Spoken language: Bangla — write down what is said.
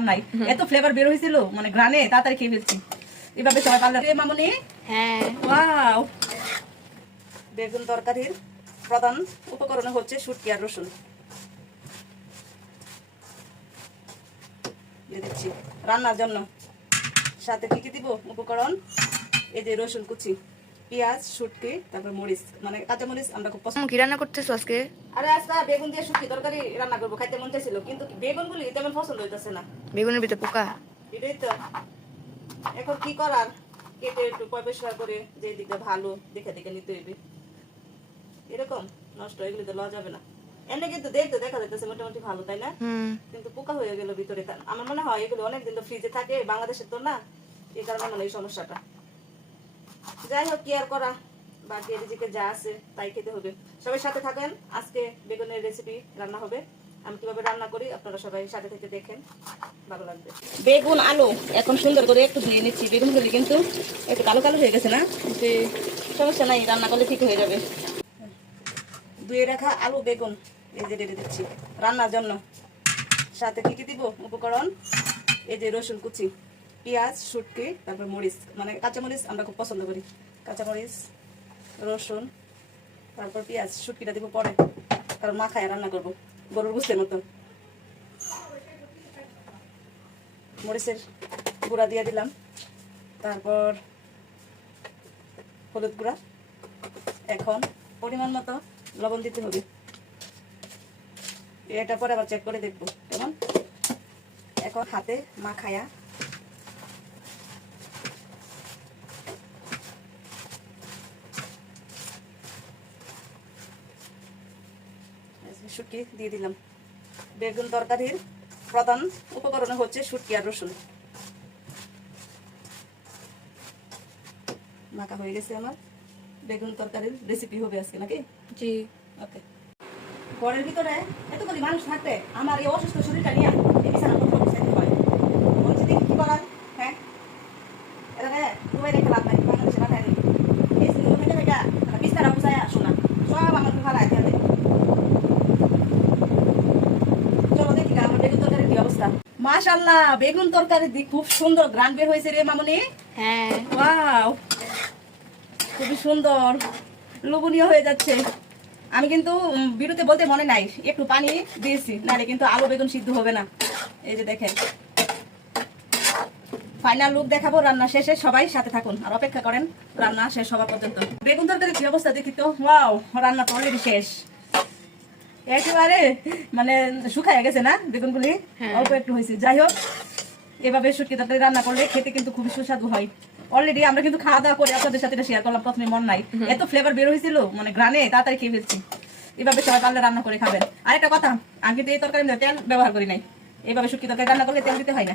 নাই। এত ফ্লেভার বের হয়েছিল মানে গ্রানে তাড়াতাড়ি খেয়ে ফেলছি। এভাবে সবাই মামনি? হ্যাঁ। ওয়াও। বেগুন তরকারির প্রধান উপকরণ হচ্ছে শুটকি আর রসুন। দিয়ে দিচ্ছি। রান্নার জন্য। সাথে কি কি দিব? উপকরণ। এই যে রসুন কুচি। পেঁয়াজ শুটকি তারপর মরিচ। মানে কাঁচা মরিচ আমরা খুব পছন্দ কি রান্না করতেছো আজকে? আরে আজকে বেগুন দিয়ে শুটকি তরকারি রান্না করব খাইতে মন চাইছিল। কিন্তু বেগুনগুলি তেমন পছন্দ হইতেছে না। বেগুনের ভিতরে পোকা? এটাই তো। এখন কি করার? কেটে একটু করে যে দিকটা ভালো দেখে দেখে নিতে হইবে। এরকম নষ্ট এগুলি তো লওয়া যাবে না। এমনি কিন্তু দেখতে দেখা যাইতেছে মোটামুটি ভালো তাই না? কিন্তু পোকা হয়ে গেল ভিতরে। আমার মনে হয় এগুলো অনেকদিন তো ফ্রিজে থাকে বাংলাদেশের তো না। এই কারণে মানে এই সমস্যাটা। যাই হোক কি আর করা? বাকি এদিকে যা আছে তাই খেতে হবে। সবাই সাথে থাকেন আজকে বেগুনের রেসিপি রান্না হবে। আমি কীভাবে রান্না করি আপনারা সবাই সাথে থেকে দেখেন ভালো লাগবে। বেগুন আলু এখন সুন্দর করে একটু ধুয়ে নিচ্ছি। বেগুনগুলি কিন্তু একটু কালো কালো হয়ে গেছে না? যে সমস্যা নাই রান্না করলে ঠিক হয়ে যাবে। ধুয়ে রাখা আলু বেগুন এই যে রেডি দিচ্ছি। রান্নার জন্য। সাথে কি কি দিব? উপকরণ এই যে রসুন কুচি। পেঁয়াজ, শুটকি, তারপর মরিচ। মানে কাঁচা মরিচ আমরা খুব পছন্দ করি। কাঁচা মরিচ, রসুন, তারপর পেঁয়াজ, শুটকিটা দিব পরে। কারণ মাখায় রান্না করব, গরুর গুস্তের মতো। মরিচের গুঁড়া দিয়ে দিলাম। তারপর হলুদ গুঁড়া। এখন পরিমাণ মতো লবণ দিতে হবে। এটা পরে আবার চেক করে দেখব, কেমন? এখন হাতে মাখায়া শুটকি দিয়ে দিলাম। বেগুন তরকারির প্রধান উপকরণ হচ্ছে শুটকি আর রসুন। মাখা হয়ে গেছে আমার। বেগুন তরকারির রেসিপি হবে আজকে নাকি? জি। ওকে ঘরের ভিতরে এতগুলি মানুষ থাকতে আমার এই অসুস্থ শরীরটা নিয়ে বিছানা পত্র বিছাইতে হয় বলছি দেখি কি করার হ্যাঁ এটা রে দুবাই রেখে লাভ নাই বাংলাদেশে পাঠায় দিই এই সিনেমা থেকে বেটা বিস্তারা বুঝায় আসো না সব আমার ভাড়া আছে চলো দেখি গা, আমার বেগুন তরকারির কি অবস্থা মাশাল্লাহ বেগুন তরকারি দি খুব সুন্দর গ্রান বের হয়েছে রে মামনি। হ্যাঁ। ওয়াও খুবই সুন্দর লোভনীয় হয়ে যাচ্ছে। আমি কিন্তু বিরুতে বলতে মনে নাই একটু পানি দিয়েছি নাহলে কিন্তু আলু বেগুন সিদ্ধ হবে না। এই যে দেখেন। ফাইনাল লুক দেখাবো রান্না শেষে সবাই সাথে থাকুন আর অপেক্ষা করেন রান্না শেষ হওয়া পর্যন্ত। বেগুন তরকারি কি অবস্থা দেখি তো? ওয়াও রান্না তো অলরেডি শেষ। একেবারে মানে শুকায় গেছে না বেগুনগুলি? হ্যাঁ। অল্প একটু হয়েছে। যাই হোক এভাবে শুটকি তরকারি রান্না করলে খেতে কিন্তু খুবই সুস্বাদু হয়। অলরেডি আমরা কিন্তু খাওয়া দাওয়া করে আপনাদের সাথে শেয়ার করলাম প্রথমে মন নাই। এত ফ্লেভার বের হয়েছিল মানে গ্রানে তাড়াতাড়ি খেয়ে ফেলছি। এভাবে সবাই পারলে রান্না করে খাবেন। আরেকটা কথা আমি কিন্তু এই তরকারি তেল ব্যবহার করি নাই। এইভাবে শুটকি তরকারি রান্না করলে তেল দিতে হয় না।